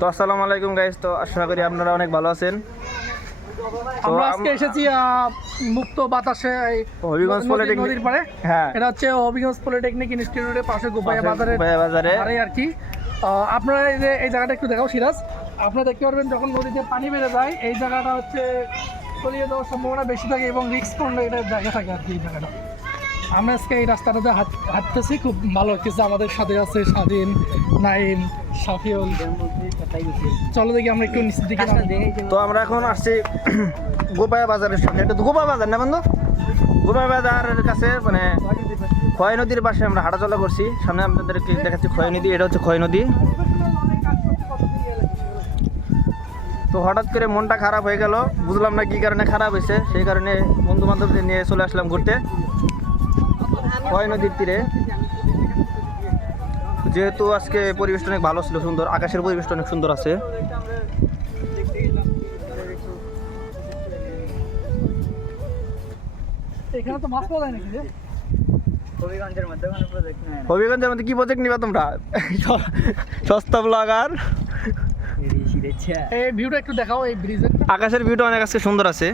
তো আসসালামু আলাইকুম গাইস, তো আশা করি আপনারা অনেক ভালো আছেন। আমরা আজকে এসেছি মুক্ত বাতাসে হবিগঞ্জ পলিটেকনিক নদীর পাড়ে। হ্যাঁ, এটা হচ্ছে হবিগঞ্জ পলিটেকনিক ইনস্টিটিউটের পাশে গোপাইয়া বাজারে বাজারে আর কি। আপনারা এই জায়গাটা একটু দেখাও সিরাজ। আপনারা দেখতে পারবেন যখন নদীতে পানি বেড়ে যায় এই জায়গাটা হচ্ছে তলিয়ে যাওয়ার সম্ভাবনা বেশি থাকে এবং রিস্ক পড়লে এটা জায়গা থাকে আর কি। এই জায়গাটা আমরা আজকে এই রাস্তাটাতে হাঁটতেছি, খুব ভালো লাগতেছে। আমাদের সাথে আছে স্বাধীন, নাইম, শাফিউল। চলো দেখি আমরা একটু নিচের দিকে। তো আমরা এখন আসছি গোপাইয়া বাজারের সামনে। এটা তো গোপাইয়া বাজার না বন্ধু? গোপাইয়া বাজারের কাছে মানে খয় নদীর পাশে আমরা হাঁটাচলা করছি। সামনে আপনাদেরকে দেখাচ্ছি খয় নদী। এটা হচ্ছে খয় নদী। তো হঠাৎ করে মনটা খারাপ হয়ে গেল, বুঝলাম না কি কারণে খারাপ হয়েছে। সেই কারণে বন্ধু বান্ধবদের নিয়ে চলে আসলাম ঘুরতে খয় নদীর তীরে। যেহেতু আজকে পরিবেশটা অনেক ভালো ছিল, সুন্দর, আকাশের পরিবেশটা অনেক সুন্দর আছে। এখানে তো মাছ পাওয়া যায় নাকি রে? হবিগঞ্জের মধ্যে কি প্রজেক্ট নিবা তোমরা? সস্তা ব্লগার। এই ভিউটা একটু দেখাও, এই ব্রিজের আকাশের ভিউটা অনেক আজকে সুন্দর আছে।